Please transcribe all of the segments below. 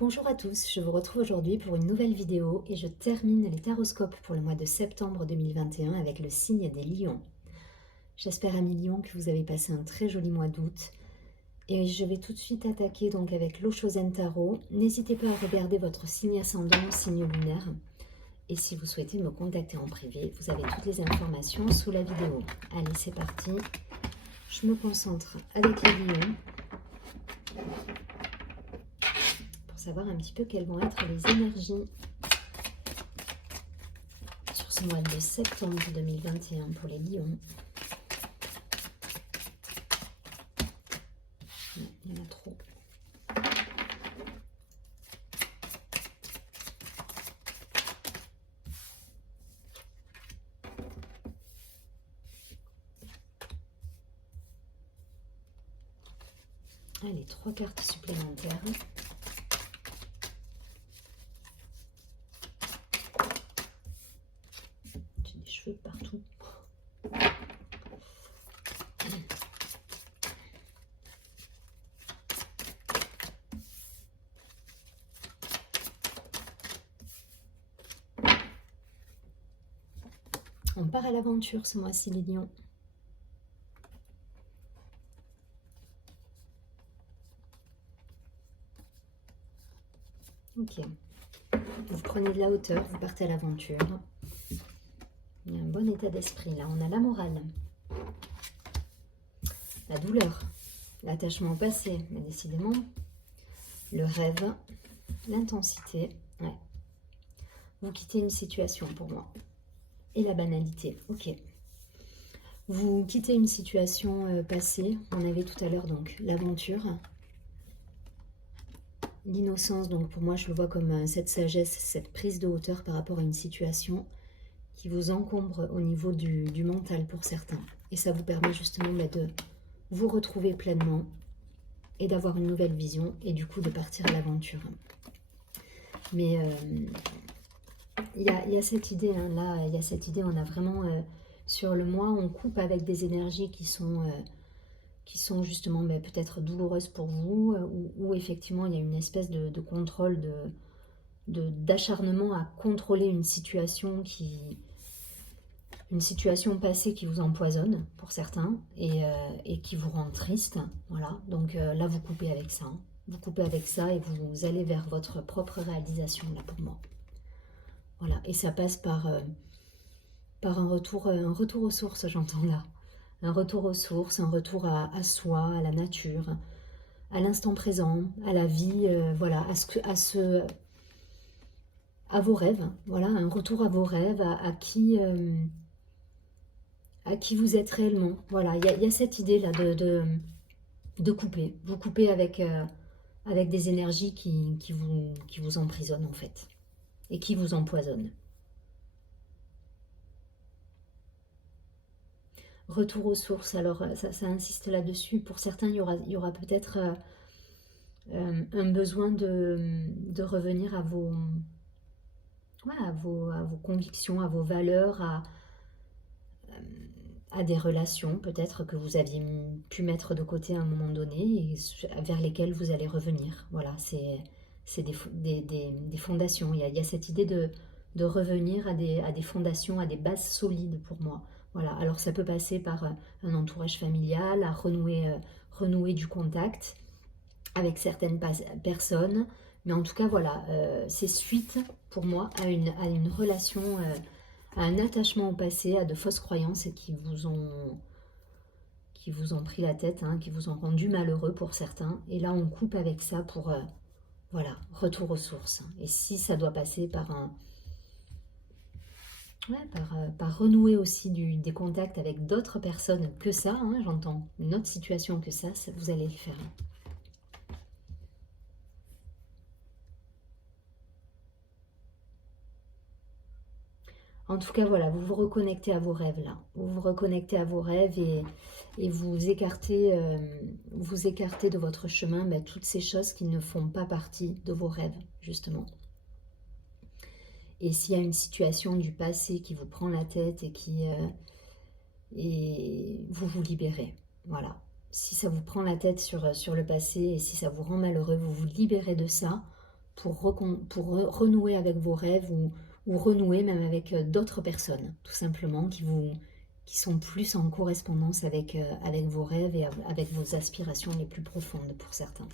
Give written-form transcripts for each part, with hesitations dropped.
Bonjour à tous, je vous retrouve aujourd'hui pour une nouvelle vidéo et je termine les taroscopes pour le mois de septembre 2021 avec le signe des lions. J'espère, amis lions, que vous avez passé un très joli mois d'août et je vais tout de suite attaquer donc avec l'Oshozen Tarot. N'hésitez pas à regarder votre signe ascendant, signe lunaire, et si vous souhaitez me contacter en privé, vous avez toutes les informations sous la vidéo. Allez, c'est parti, je me concentre avec les lions. Savoir un petit peu quelles vont être les énergies sur ce mois de septembre 2021 pour les lions. Non, il y en a trop. Allez, 3 cartes supplémentaires. J'ai des cheveux partout. On part à l'aventure ce mois-ci, les lions. Ok. Vous prenez de la hauteur, vous partez à l'aventure. Il y a un bon état d'esprit là. On a la morale, la douleur, l'attachement au passé, mais décidément, le rêve, l'intensité. Ouais. Vous quittez une situation pour moi. Et la banalité. Ok. Vous quittez une situation passée. On avait tout à l'heure donc l'aventure. L'innocence, donc pour moi je le vois comme cette sagesse, cette prise de hauteur par rapport à une situation qui vous encombre au niveau du mental pour certains. Et ça vous permet justement de vous retrouver pleinement et d'avoir une nouvelle vision et du coup de partir à l'aventure. Mais il y a cette idée, hein, là, il y a cette idée, on a vraiment sur le mois, on coupe avec des énergies qui sont justement peut-être douloureuses pour vous, ou effectivement il y a une espèce de contrôle, d'acharnement à contrôler une situation passée qui vous empoisonne pour certains et qui vous rend triste. Voilà, donc là vous coupez avec ça. Hein. Vous coupez avec ça et vous allez vers votre propre réalisation là pour moi. Voilà, et ça passe par un retour aux sources, j'entends là. Un retour aux sources, un retour à soi, à la nature, à l'instant présent, à la vie, voilà, à vos rêves, voilà, un retour à vos rêves, à qui vous êtes réellement. Voilà, il y a cette idée là de couper. Vous coupez avec des énergies qui vous emprisonnent en fait et qui vous empoisonnent. Retour aux sources, alors ça insiste là-dessus. Pour certains, il y aura peut-être un besoin de revenir à vos convictions, à vos valeurs, à des relations peut-être que vous aviez pu mettre de côté à un moment donné et vers lesquelles vous allez revenir. Voilà, c'est des fondations. Il y a cette idée de revenir à des fondations, à des bases solides pour moi. Voilà, alors ça peut passer par un entourage familial, à renouer du contact avec certaines personnes, mais en tout cas voilà, c'est suite pour moi à une relation, à un attachement au passé, à de fausses croyances qui vous ont pris la tête, hein, qui vous ont rendu malheureux pour certains, et là on coupe avec ça pour voilà, retour aux sources. Et si ça doit passer par par renouer aussi des contacts avec d'autres personnes que ça, hein, j'entends une autre situation que ça, vous allez le faire. En tout cas, voilà, vous vous reconnectez à vos rêves là. Vous vous reconnectez à vos rêves et vous écartez de votre chemin toutes ces choses qui ne font pas partie de vos rêves, justement. Et s'il y a une situation du passé qui vous prend la tête et vous vous libérez, voilà. Si ça vous prend la tête sur le passé et si ça vous rend malheureux, vous vous libérez de ça renouer avec vos rêves ou renouer même avec d'autres personnes, tout simplement, qui sont plus en correspondance avec vos rêves et avec vos aspirations les plus profondes pour certains.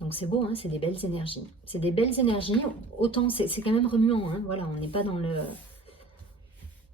Donc c'est beau, hein, c'est des belles énergies. C'est des belles énergies, autant c'est quand même remuant, hein, voilà, on n'est pas dans le...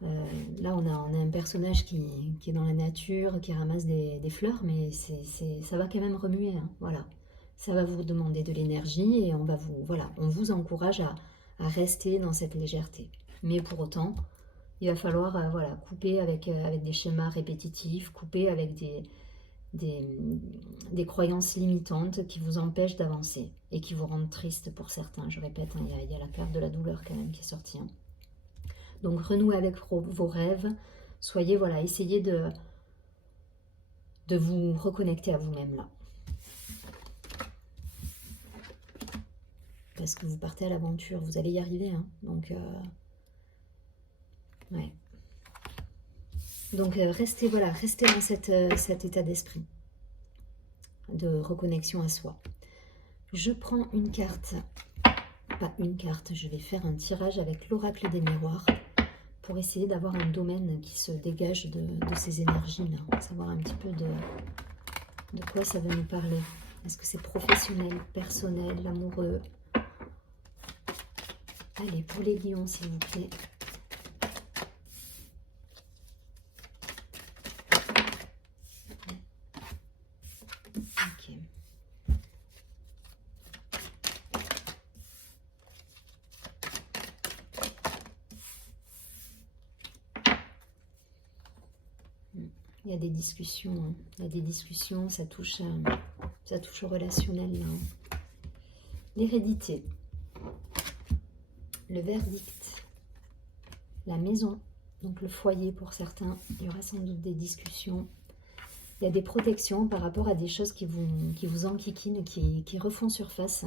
là on a un personnage qui est dans la nature, qui ramasse des fleurs, mais ça va quand même remuer, hein, voilà. Ça va vous demander de l'énergie et on vous encourage à rester dans cette légèreté. Mais pour autant, il va falloir couper avec des schémas répétitifs, couper avec des croyances limitantes qui vous empêchent d'avancer et qui vous rendent triste pour certains. Je répète, hein, il y a la carte de la douleur quand même qui est sortie. Hein. Donc renouez avec vos rêves, soyez, essayez de vous reconnecter à vous-même là. Parce que vous partez à l'aventure, vous allez y arriver. Hein. Donc, ouais. Donc restez dans cet état d'esprit de reconnexion à soi. Je prends une carte, pas une carte, je vais faire un tirage avec l'oracle des miroirs pour essayer d'avoir un domaine qui se dégage de ces énergies-là, savoir un petit peu de quoi ça va nous parler. Est-ce que c'est professionnel, personnel, amoureux? Allez, pour les lions, s'il vous plaît. Ok. Il y a des discussions, hein. Il y a des discussions, ça touche au relationnel, là. Hein. L'hérédité. Le verdict, la maison, donc le foyer pour certains, il y aura sans doute des discussions. Il y a des protections par rapport à des choses qui vous enquiquinent, qui refont surface.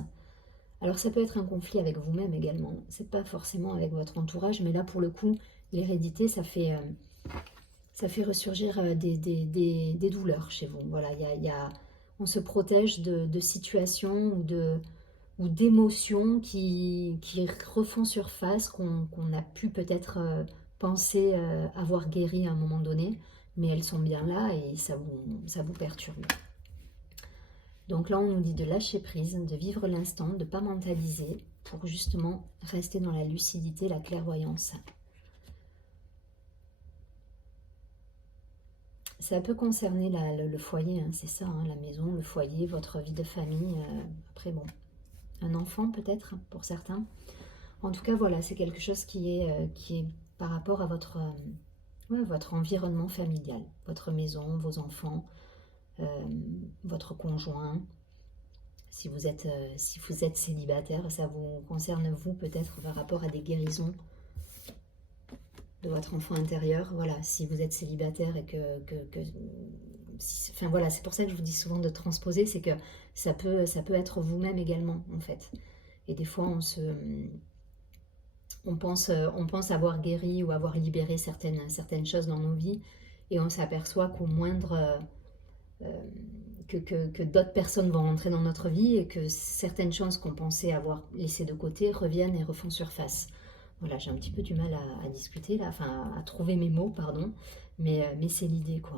Alors ça peut être un conflit avec vous-même également, c'est pas forcément avec votre entourage, mais là pour le coup, l'hérédité, ça fait ressurgir des douleurs chez vous. Voilà, on se protège de situations ou d'émotions qui refont surface, qu'on a pu peut-être penser avoir guéri à un moment donné, mais elles sont bien là et ça vous perturbe. Donc là, on nous dit de lâcher prise, de vivre l'instant, de ne pas mentaliser, pour justement rester dans la lucidité, la clairvoyance. Ça peut concerner le foyer, hein, c'est ça, hein, la maison, le foyer, votre vie de famille. Après, bon, un enfant peut-être pour certains. En tout cas, voilà, c'est quelque chose qui est par rapport à votre environnement familial, votre maison, vos enfants, votre conjoint. Si vous êtes célibataire, ça vous concerne vous peut-être par rapport à des guérisons de votre enfant intérieur. Voilà, si vous êtes célibataire et enfin voilà, c'est pour ça que je vous dis souvent de transposer, c'est que ça peut être vous-même également en fait. Et des fois on pense avoir guéri ou avoir libéré certaines choses dans nos vies et on s'aperçoit qu'au moindre que d'autres personnes vont rentrer dans notre vie et que certaines choses qu'on pensait avoir laissées de côté reviennent et refont surface. Voilà, j'ai un petit peu du mal à discuter là, enfin à trouver mes mots, pardon, mais c'est l'idée quoi.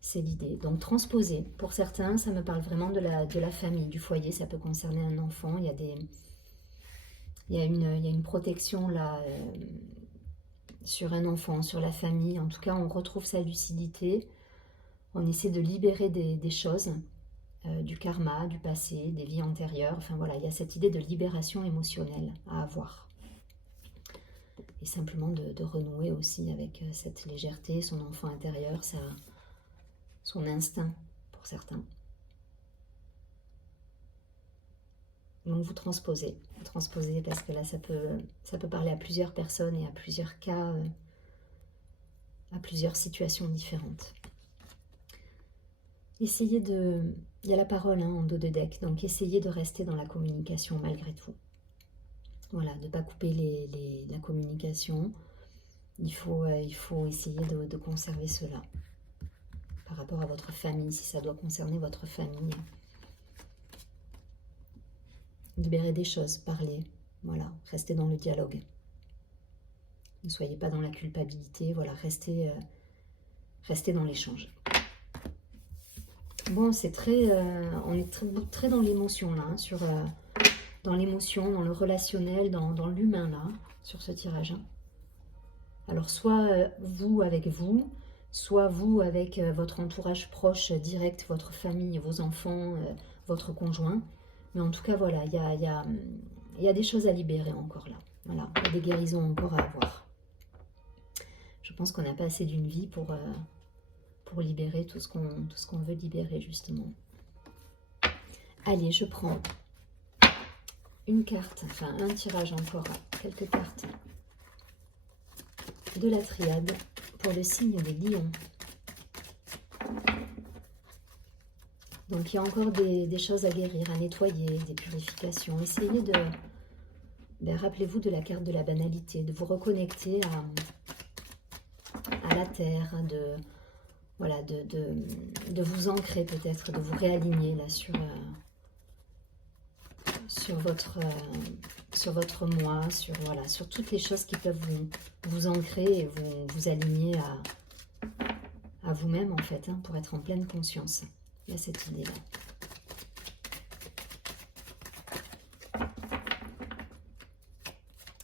C'est l'idée. Donc transposer, pour certains, ça me parle vraiment de la famille, du foyer, ça peut concerner un enfant, il y a une protection là sur un enfant, sur la famille, en tout cas on retrouve sa lucidité, on essaie de libérer des choses, du karma, du passé, des vies antérieures, enfin voilà, il y a cette idée de libération émotionnelle à avoir. Et simplement de renouer aussi avec cette légèreté, son enfant intérieur, son instinct pour certains. Donc vous transposez parce que là ça peut parler à plusieurs personnes et à plusieurs cas, à plusieurs situations différentes. Essayez il y a la parole en dos de deck, donc essayez de rester dans la communication malgré tout. Voilà, de ne pas couper la communication. Il faut essayer de conserver cela. Par rapport à votre famille, si ça doit concerner votre famille. Libérez des choses, parlez. Voilà, restez dans le dialogue. Ne soyez pas dans la culpabilité. Voilà, restez dans l'échange. Bon, c'est très... on est très dans l'émotion, là. Hein, dans l'émotion, dans le relationnel, dans l'humain, là, sur ce tirage. Hein. Alors, soit vous avec vous, soit vous avec votre entourage proche, direct, votre famille, vos enfants, votre conjoint. Mais en tout cas, voilà, il y a des choses à libérer encore là. Voilà, il y a des guérisons encore à avoir. Je pense qu'on n'a pas assez d'une vie pour libérer tout ce qu'on veut libérer, justement. Allez, je prends une carte, enfin un tirage encore, quelques cartes de la triade pour le signe des lions. Donc il y a encore des choses à guérir, à nettoyer, des purifications. Essayez de... rappelez-vous de la carte de la banalité, de vous reconnecter à la terre, voilà, de vous ancrer peut-être, de vous réaligner là sur votre moi, sur toutes les choses qui peuvent vous ancrer et vous aligner à vous-même en fait, hein, pour être en pleine conscience. Il y a cette idée-là.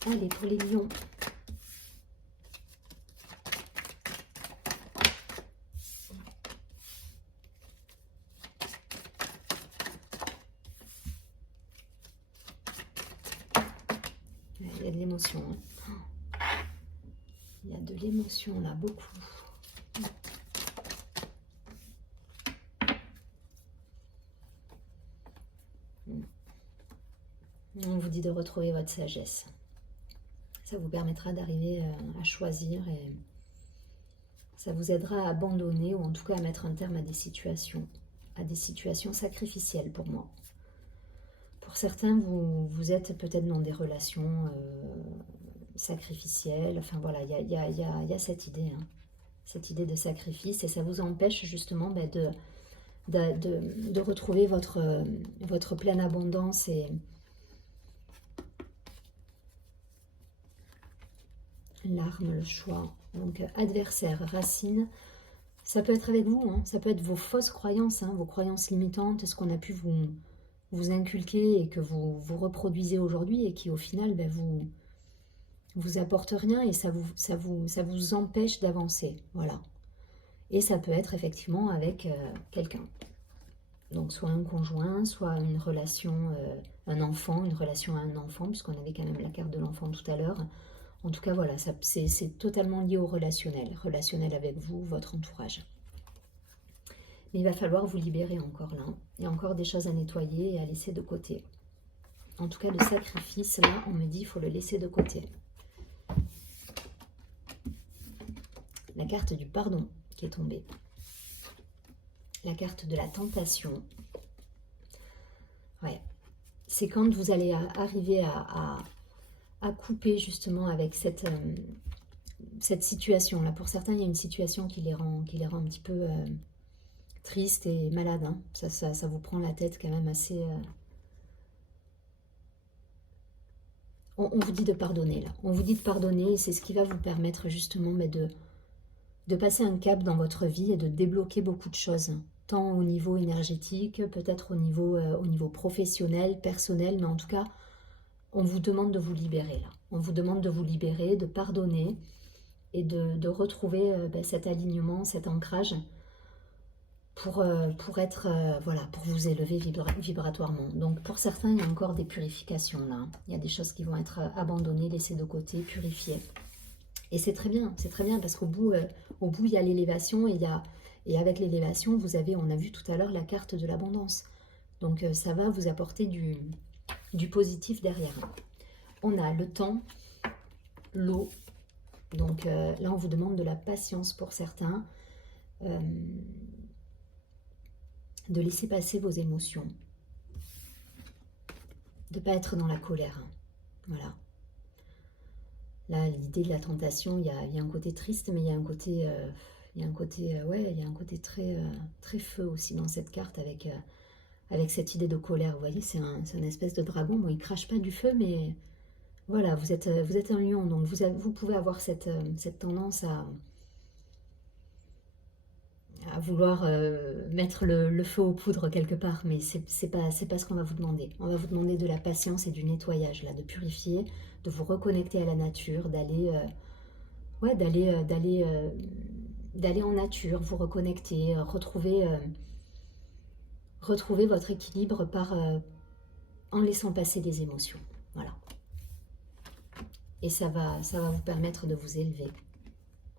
Allez, pour les lions. Il y a de l'émotion. Hein. Il y a de l'émotion là, beaucoup. On vous dit de retrouver votre sagesse. Ça vous permettra d'arriver à choisir et ça vous aidera à abandonner ou en tout cas à mettre un terme à des situations sacrificielles pour moi. Pour certains, vous êtes peut-être dans des relations sacrificielles. Enfin voilà, il y a cette idée, hein, cette idée de sacrifice et ça vous empêche justement de retrouver votre pleine abondance et l'arme, le choix. Donc adversaire, racine, ça peut être avec vous, hein, ça peut être vos fausses croyances, hein, vos croyances limitantes, ce qu'on a pu vous inculquer et que vous reproduisez aujourd'hui et qui au final vous apporte rien et ça vous empêche d'avancer. Voilà. Et ça peut être effectivement avec quelqu'un. Donc soit un conjoint, soit une relation, un enfant, une relation à un enfant, puisqu'on avait quand même la carte de l'enfant tout à l'heure. En tout cas, voilà, c'est totalement lié au relationnel avec vous, votre entourage. Mais il va falloir vous libérer encore là. Il y a encore des choses à nettoyer et à laisser de côté. En tout cas, le sacrifice, là, on me dit qu'il faut le laisser de côté. La carte du pardon qui est tombée. La carte de la tentation. Ouais. C'est quand vous allez arriver à couper justement avec cette situation-là. Pour certains, il y a une situation qui les rend un petit peu tristes et malades. Hein. Ça vous prend la tête quand même assez... On vous dit de pardonner là. On vous dit de pardonner et c'est ce qui va vous permettre justement de passer un cap dans votre vie et de débloquer beaucoup de choses. Tant au niveau énergétique, peut-être au niveau professionnel, personnel, mais en tout cas, on vous demande de vous libérer là. On vous demande de vous libérer, de pardonner et de retrouver cet alignement, cet ancrage pour être, voilà, pour vous élever vibratoirement. Donc pour certains, il y a encore des purifications là. Il y a des choses qui vont être abandonnées, laissées de côté, purifiées. Et c'est très bien parce qu'au bout, il y a l'élévation et avec l'élévation, vous avez, on a vu tout à l'heure, la carte de l'abondance. Donc ça va vous apporter du positif derrière. On a le temps, l'eau. Donc là, on vous demande de la patience pour certains. De laisser passer vos émotions. De ne pas être dans la colère. Voilà. Là, l'idée de la tentation, il y a un côté triste, mais il y a un côté, très, très feu aussi dans cette carte avec avec cette idée de colère. Vous voyez, c'est un espèce de dragon. Bon, il crache pas du feu, mais voilà, vous êtes un lion, donc vous pouvez avoir cette tendance à vouloir mettre le feu aux poudres quelque part, mais c'est pas ce qu'on va vous demander. On va vous demander de la patience et du nettoyage, là, de purifier, de vous reconnecter à la nature, ouais, d'aller en nature, vous reconnecter, retrouver votre équilibre en laissant passer des émotions. Voilà. Et ça va vous permettre de vous élever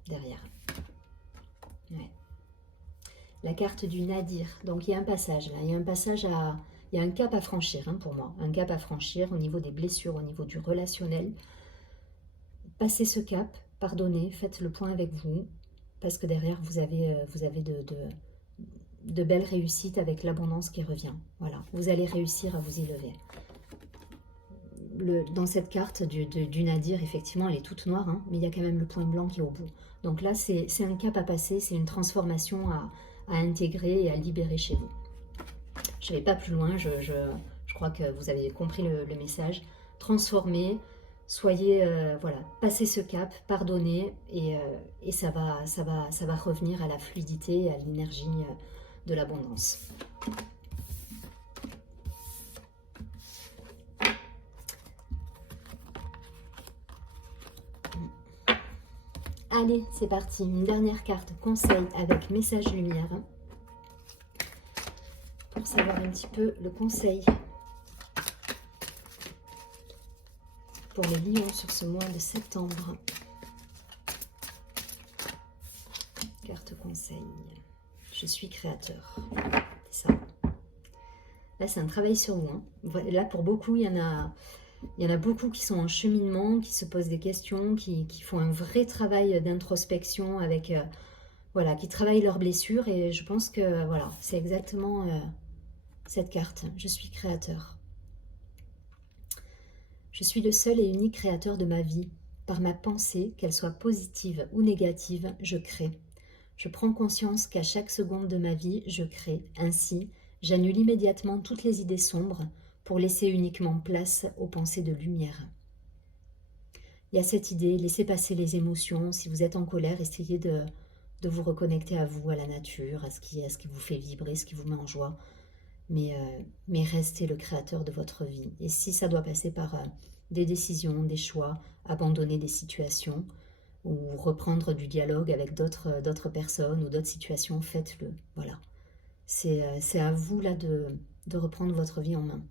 derrière. Ouais. La carte du Nadir. Donc il y a un passage là, il y a un cap à franchir pour moi. Un cap à franchir au niveau des blessures, au niveau du relationnel. Passez ce cap, pardonnez, faites le point avec vous, parce que derrière vous avez de belles réussites avec l'abondance qui revient. Voilà, vous allez réussir à vous élever. Dans cette carte du Nadir, effectivement, elle est toute noire, mais il y a quand même le point blanc qui est au bout. Donc là, c'est un cap à passer, c'est une transformation à intégrer et à libérer chez vous. Je ne vais pas plus loin, je crois que vous avez compris le message. Transformez, soyez, voilà, passez ce cap, pardonnez, et ça va revenir à la fluidité, à l'énergie de l'abondance. Allez, c'est parti. Une dernière carte conseil avec message lumière. Pour savoir un petit peu le conseil pour les lions sur ce mois de septembre. Carte conseil. Je suis créateur. C'est ça. Là, c'est un travail sur vous. Là, pour beaucoup, il y en a beaucoup qui sont en cheminement, qui se posent des questions, qui font un vrai travail d'introspection avec, voilà, qui travaillent leurs blessures. Et je pense que, voilà, c'est exactement cette carte. Je suis créateur. Je suis le seul et unique créateur de ma vie. Par ma pensée, qu'elle soit positive ou négative, je crée. Je prends conscience qu'à chaque seconde de ma vie, je crée. Ainsi, j'annule immédiatement toutes les idées sombres pour laisser uniquement place aux pensées de lumière. Il y a cette idée, laissez passer les émotions. Si vous êtes en colère, essayez de vous reconnecter à vous, à la nature, à ce qui vous fait vibrer, ce qui vous met en joie. Mais restez le créateur de votre vie. Et si ça doit passer par des décisions, des choix, abandonner des situations ou reprendre du dialogue avec d'autres personnes ou d'autres situations, faites-le. Voilà. C'est à vous là de reprendre votre vie en main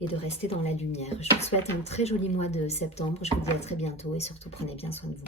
et de rester dans la lumière. Je vous souhaite un très joli mois de septembre. Je vous dis à très bientôt et surtout prenez bien soin de vous.